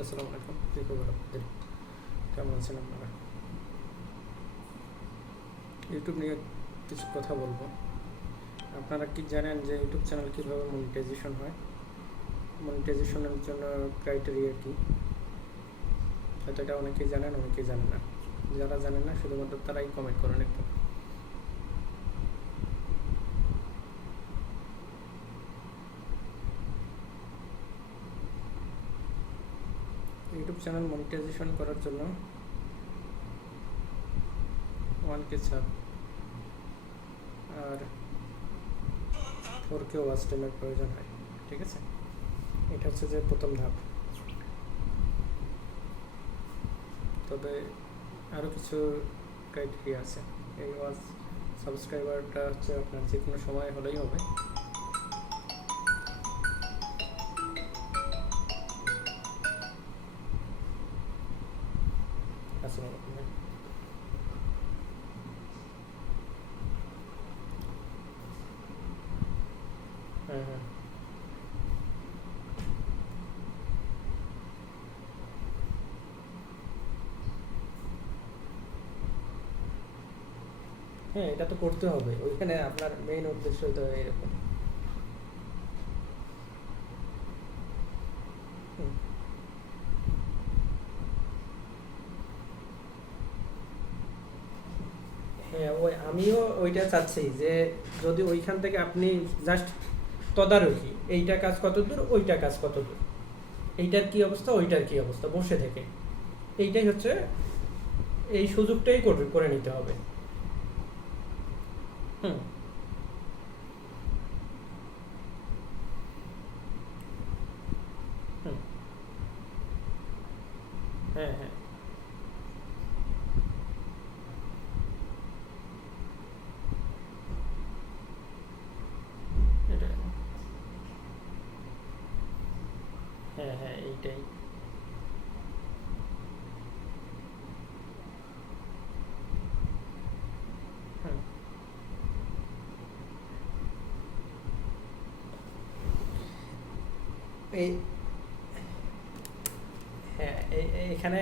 আসসালামু আলাইকুম, কী খবর আপনাদের? কেমন আছেন আপনারা? ইউটিউব নিয়ে কিছু কথা বলবো। আপনারা কি জানেন যে ইউটিউব চ্যানেল কীভাবে মনিটাইজেশন হয়? মনিটাইজেশনের জন্য ক্রাইটেরিয়া কী? হয়তো এটা অনেকেই জানেন, অনেকেই জানেন না। যারা জানেন না শুধুমাত্র তারাই কমেন্ট করেন একটু। ইউটিউব চ্যানেল মনিটাইজেশন করার জন্য 1K সাব আর 4K ওয়াচ টাইমের প্রয়োজন হয়। ঠিক আছে, এটা হচ্ছে যে প্রথম ধাপ। তবে আরও কিছু ক্রাইটেরিয়া আছে। এই ওয়াচ সাবস্ক্রাইবারটা হচ্ছে আপনার যে কোনো সময় হলেই হবে। আসসালামু আলাইকুম। হ্যাঁ হ্যাঁ হ্যাঁ, এটা তো করতে হবে। ওইখানে আপনার মেইন উদ্দেশ্য তো এরকম। হুম। হ্যাঁ, ওই আমিও ওইটা চাচ্ছি যে যদি ওইখান থেকে আপনি জাস্ট তদারকি, এইটা কাজ কত দূর, ওইটা কাজ কত দূর, এইটার কি অবস্থা, ওইটার কি অবস্থা, বসে থেকে এইটাই হচ্ছে, এই সুযোগটাই করে করে নিতে হবে। হুম। হুম। হ্যাঁ হ্যাঁ, এটা হ্যাঁ হ্যাঁ এইটাই। হুম। এই হ্যাঁ, এখানে